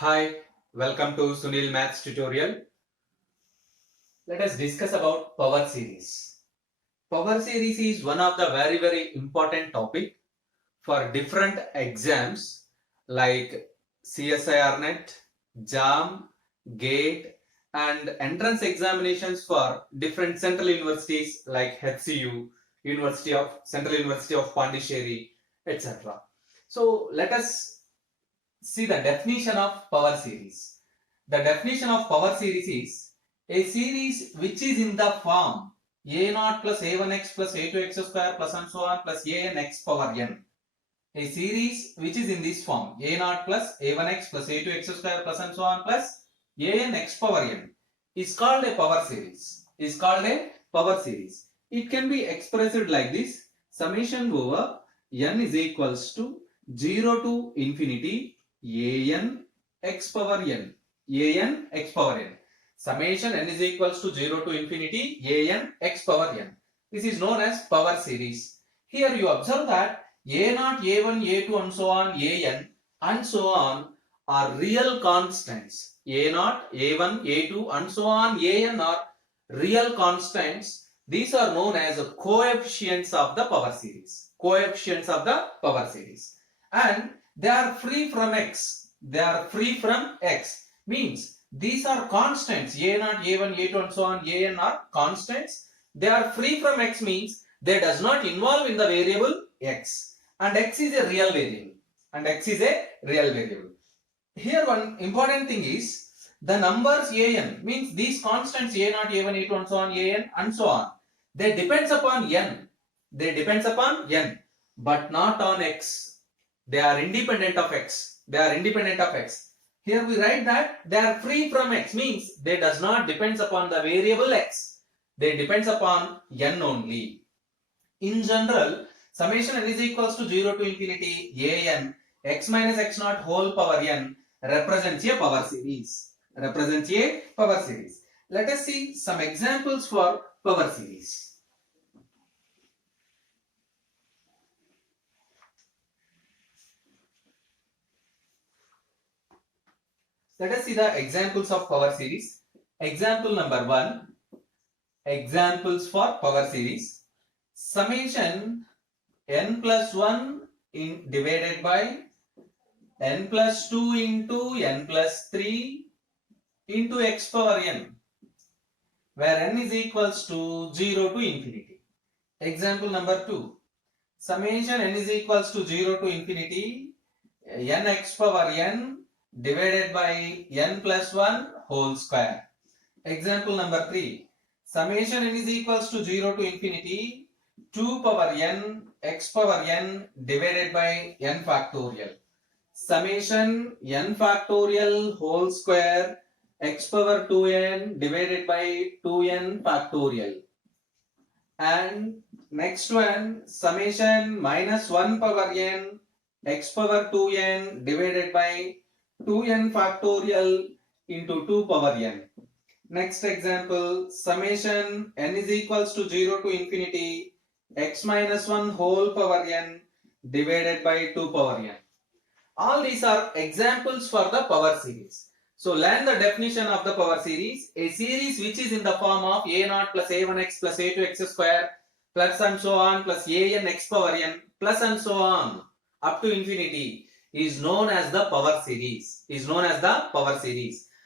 Hi, welcome to Sunil Maths tutorial. Let us discuss about power series. Power series is one of the very important topic for different exams like CSIR-NET, JAM, GATE and entrance examinations for different central universities like HCU, Central University of Pondicherry, etc. So let us see the definition of power series. The definition of power series is a series which is in the form a0 plus a1x plus a2x square plus and so on plus an x power n. A series which is in this form a0 plus a1x plus a2x square plus and so on plus an x power n is called a power series. It can be expressed like this: summation over n is equals to 0 to infinity an x power n. Summation n is equals to 0 to infinity an x power n. This is known as power series. Here you observe that a0, a1, a2 and so on, an and so on are real constants. a0, a1, a2 and so on, an are real constants. These are known as coefficients of the power series. And they are free from x. Means these are constants. a0, a1, a2 and so on, an are constants. They are free from x means they does not involve in the variable x. And x is a real variable. Here one important thing is the numbers an means these constants a0, a1, a2 and so on, an and so on. They depends upon n. But not on x. They are independent of x. Here we write that they are free from x means they does not depends upon the variable x. They depends upon n only. In general, summation n is equals to 0 to infinity an x minus x naught whole power n represents a power series. Let us see some examples for power series. Let us see the examples of power series. Example number 1. Examples for power series. Summation n plus 1 divided by n plus 2 into n plus 3 into x power n, where n is equals to 0 to infinity. Example number 2. Summation n is equals to 0 to infinity n x power n divided by n plus 1 whole square. Example number 3. Summation n is equals to 0 to infinity 2 power n x power n divided by n factorial. Summation n factorial whole square x power 2n divided by 2n factorial. And next one, summation minus 1 power n x power 2n divided by 2n factorial into 2 power n. Next example, summation n is equals to 0 to infinity x minus 1 whole power n divided by 2 power n. All these are examples for the power series. So learn the definition of the power series. A series which is in the form of a0 plus a1x plus a2x square plus and so on plus an x power n plus and so on up to infinity is known as the power series.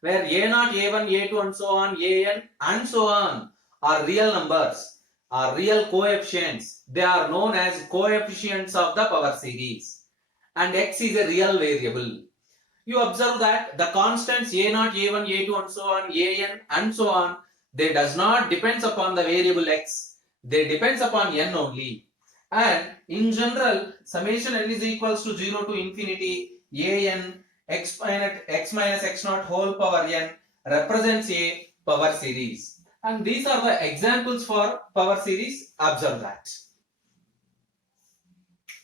Where a0, a1, a2 and so on, an and so on are real numbers, are real coefficients. They are known as coefficients of the power series. And x is a real variable. You observe that the constants a0, a1, a2 and so on, an and so on, they does not depends upon the variable x. They depends upon n only. And in general, summation n is equals to 0 to infinity an x minus x naught whole power n represents a power series. And these are the examples for power series. Observe that.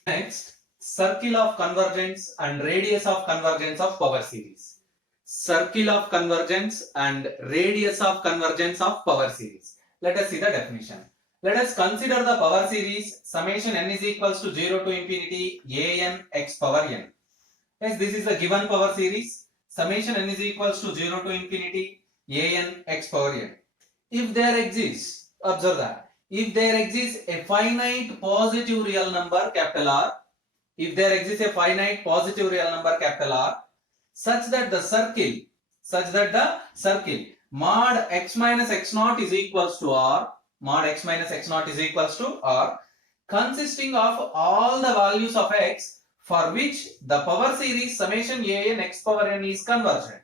Next, circle of convergence and radius of convergence of power series. Circle of convergence and radius of convergence of power series. Let us see the definition. Let us consider the power series summation n is equals to 0 to infinity an x power n. Yes, this is the given power series. summation n is equals to 0 to infinity an x power n. If there exists, observe that, if there exists a finite positive real number capital R, if there exists a finite positive real number capital R, such that the circle mod x minus x naught is equals to R, mod x minus x naught is equals to R, consisting of all the values of x for which the power series summation an x power n is convergent.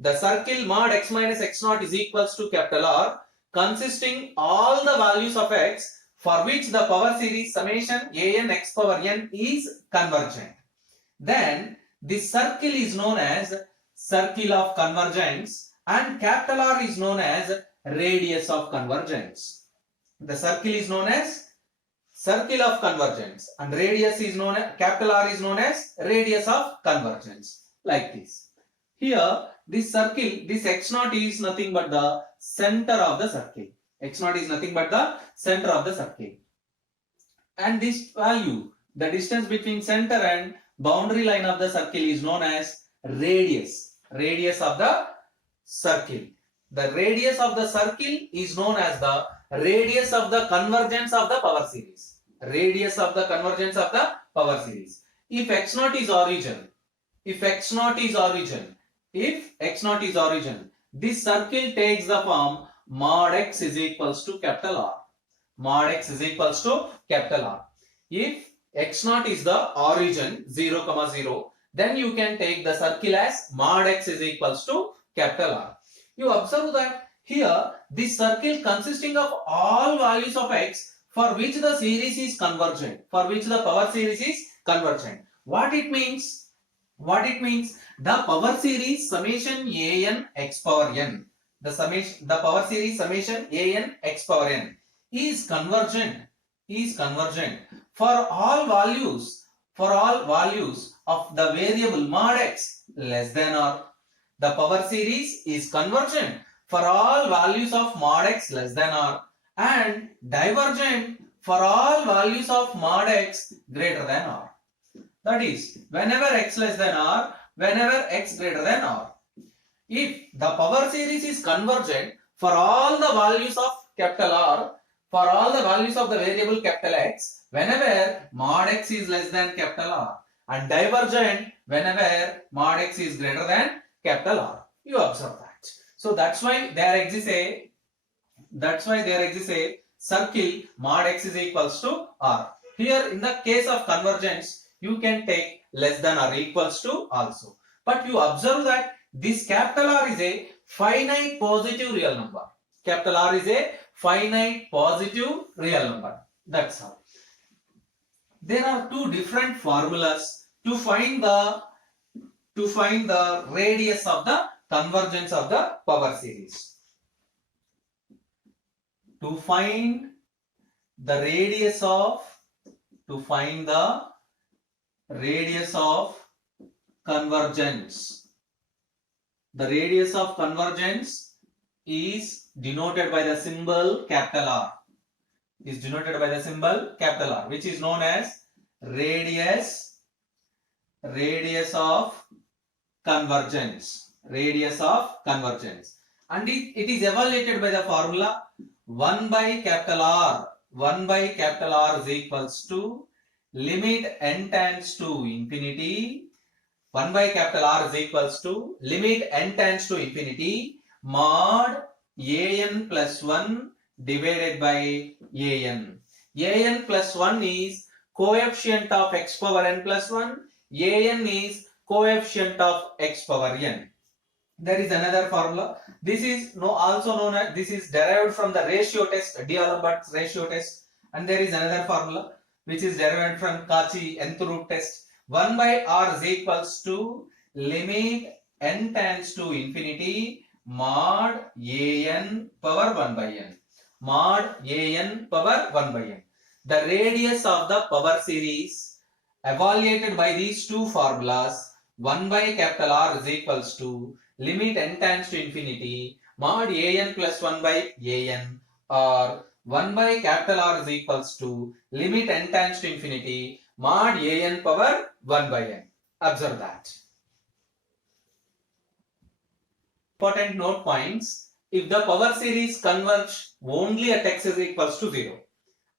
The circle mod x minus x naught is equals to capital R, consisting all the values of x for which the power series summation an x power n is convergent. Then this circle is known as circle of convergence and capital R is known as radius of convergence. The circle is known as circle of convergence and radius is known as, capital R is known as radius of convergence, like this. Here this circle, this x naught is nothing but the center of the circle. X naught is nothing but the center of the circle. And this value, the distance between center and boundary line of the circle is known as radius. Radius of the circle. The radius of the circle is known as the radius of the convergence of the power series. Radius of the convergence of the power series. If x naught is origin, this circle takes the form mod x is equals to capital R. Mod x is equals to capital R. If x naught is the origin 0, 0, then you can take the circle as mod x is equals to capital R. You observe that here this circle consisting of all values of x for which the series is convergent, for which the power series is convergent. What it means? The power series summation an x power n, the power series summation an x power n is convergent for all values of the variable mod x less than R. The power series is convergent for all values of mod x less than R and divergent for all values of mod x greater than R. That is, whenever x less than R, whenever x greater than R. If the power series is convergent for all the values of capital R, for all the values of the variable capital X, whenever mod x is less than capital R, and divergent whenever mod x is greater than capital R. You observe that. So that's why there exists a circle mod x is equals to R. Here in the case of convergence, you can take less than or equals to also. But you observe that this capital R is a finite positive real number. Capital R is a finite positive real number. That's all. There are two different formulas to find the radius of the convergence of the power series. To find the radius of convergence. The radius of convergence is denoted by the symbol capital R. Is denoted by the symbol capital R, which is known as radius of convergence. Radius of convergence. And it is evaluated by the formula 1 by capital R. 1 by capital R is equals to limit n tends to infinity. 1 by capital R is equals to limit n tends to infinity mod an plus 1 divided by an. An plus 1 is coefficient of x power n plus 1. An is coefficient of x power n. There is another formula. This is also known as, this is derived from the ratio test, D'Alembert's ratio test. And there is another formula which is derived from Cauchy nth root test. 1 by R is equals to limit n tends to infinity mod an power 1 by n. Mod an power 1 by n. The radius of the power series evaluated by these two formulas, 1 by capital R is equals to limit n tends to infinity mod an plus 1 by an, or 1 by capital R is equals to limit n tends to infinity mod an power 1 by n. Observe that. Important note points. If the power series converge only at x is equals to 0.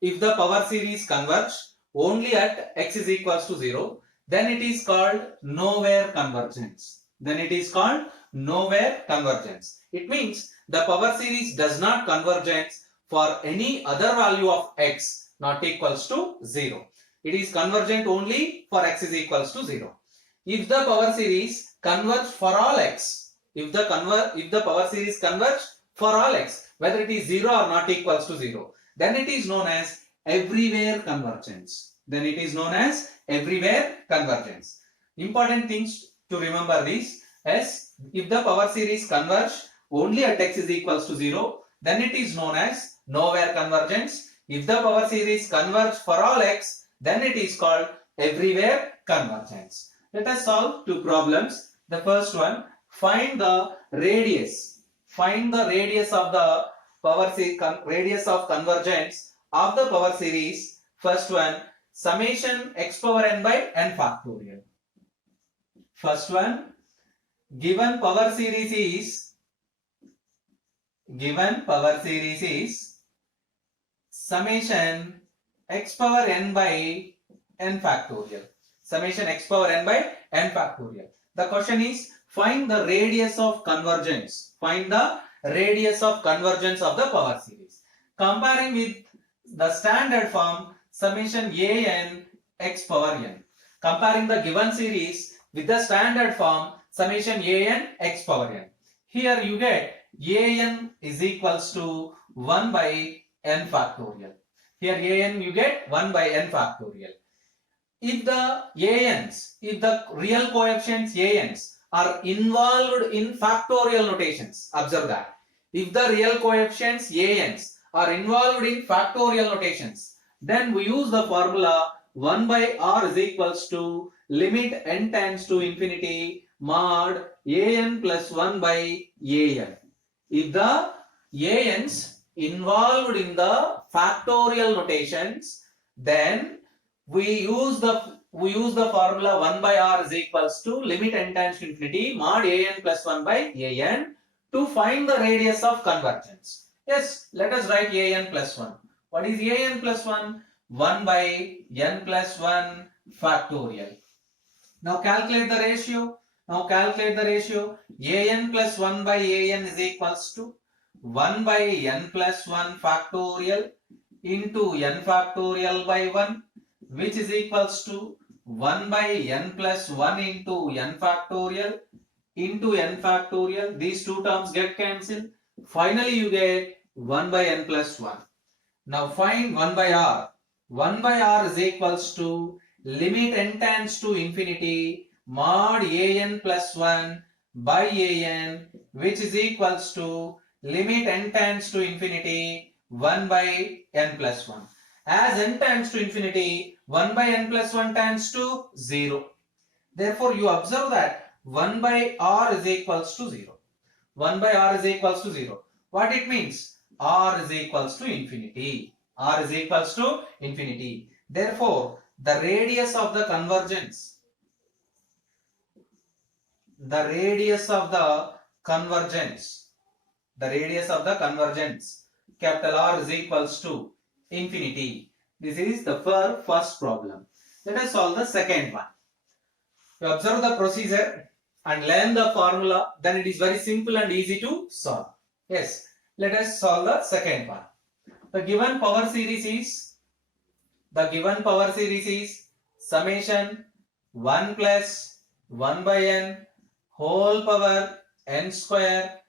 If the power series converge only at x is equals to 0, then it is called nowhere convergence. Then it is called nowhere convergence. It means the power series does not convergence for any other value of x not equals to 0. It is convergent only for x is equals to 0. If the power series converge for all x, if the power series converge for all x, whether it is 0 or not equals to 0, then it is known as everywhere convergence. Then it is known as everywhere convergence. Important things to remember this is if the power series converge only at x is equals to 0, then it is known as nowhere convergence. If the power series converge for all x, then it is called everywhere convergence. Let us solve two problems. The first one, find the radius. Find the radius of the power series, radius of convergence of the power series. First one, summation x power n by n factorial. First one, given power series is summation x power n by n factorial. Summation x power n by n factorial. The question is, find the radius of convergence. Find the radius of convergence of the power series. Comparing with the standard form summation a n x power n. Comparing the given series with the standard form summation a n x power n. Here you get a n is equals to 1 by n factorial. Here a n you get 1 by n factorial. If the real coefficients ans are involved in factorial notations, observe that. If the real coefficients ans are involved in factorial notations, then we use the formula 1 by r is equals to limit n tends to infinity mod an plus 1 by an. If the ans involved in the factorial notations, then we use the formula 1 by r is equals to limit n tends to infinity mod an plus 1 by an to find the radius of convergence. Yes, let us write an plus 1. What is an plus 1? 1 by n plus 1 factorial. Now calculate the ratio. an plus 1 by an is equals to 1 by n plus 1 factorial into n factorial by 1, which is equals to 1 by n plus 1 into n factorial into n factorial. These two terms get cancelled. Finally, you get 1 by n plus 1. Now find 1 by r. 1 by r is equals to limit n tends to infinity mod an plus 1 by an, which is equals to limit n tends to infinity 1 by n plus 1. As n tends to infinity, 1 by n plus 1 tends to 0. Therefore, you observe that 1 by r is equals to 0. 1 by r is equals to 0. What it means? R is equals to infinity. R is equals to infinity. Therefore, the radius of the convergence, capital R is equals to infinity. This is the first problem. Let us solve the second one. You observe the procedure and learn the formula, then it is very simple and easy to solve. Yes, let us solve the second one. The given power series is summation 1 plus 1 by n whole power n square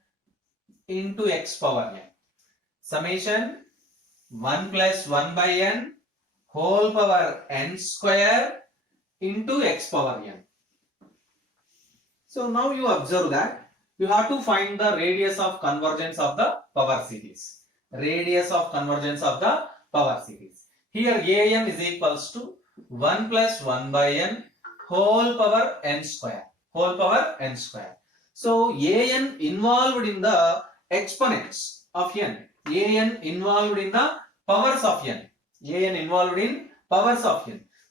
into x power n. Summation 1 plus 1 by n whole power n square into x power n. So now you observe that you have to find the radius of convergence of the power series. Radius of convergence of the power series. Here an is equals to 1 plus 1 by n whole power n square. So an involved in the exponents of n. An involved in the powers of n.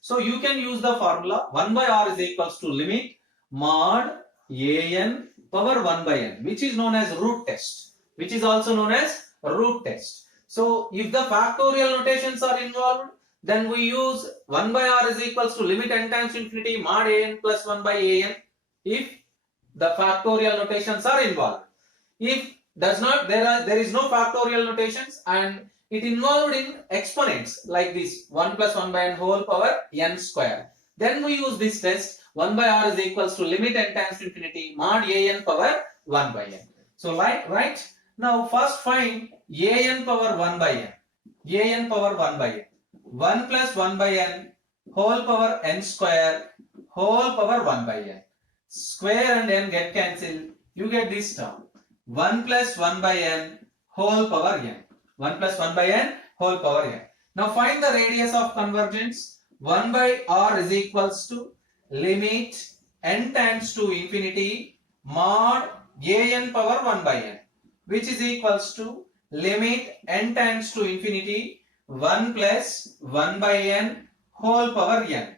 So you can use the formula 1 by r is equals to limit mod an power 1 by n, which is known as root test, which is also known as root test. So if the factorial notations are involved, then we use 1 by r is equals to limit n times to infinity mod an plus 1 by an if the factorial notations are involved. If there is no factorial notations and it involved in exponents like this 1 plus 1 by n whole power n square, then we use this test 1 by r is equals to limit n times to infinity mod an power 1 by n. So right now first find an power 1 by n. An power 1 by n. 1 plus 1 by n whole power n square whole power 1 by n. Square and n get cancelled. You get this term. 1 plus 1 by n whole power n. 1 plus 1 by n whole power n. Now find the radius of convergence. 1 by r is equals to limit n tends to infinity mod an power 1 by n, which is equals to limit n tends to infinity 1 plus 1 by n whole power n.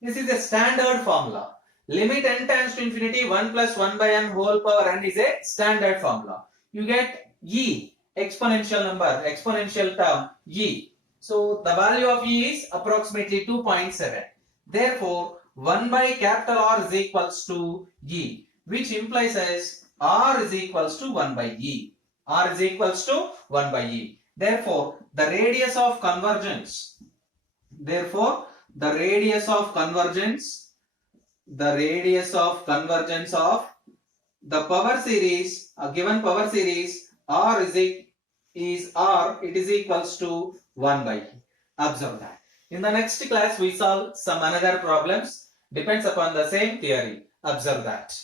This is a standard formula. Limit n tends to infinity 1 plus 1 by n whole power n is a standard formula. You get e, exponential number, exponential term e. So the value of e is approximately 2.7. Therefore, 1 by capital R is equals to e, which implies as R is equals to 1 by e. R is equals to 1 by e. Therefore, the radius of convergence. Therefore, the radius of convergence of the power series, a given power series R is R, it is equals to 1 by e. Observe that. In the next class, we solve some another problems depends upon the same theory. Observe that.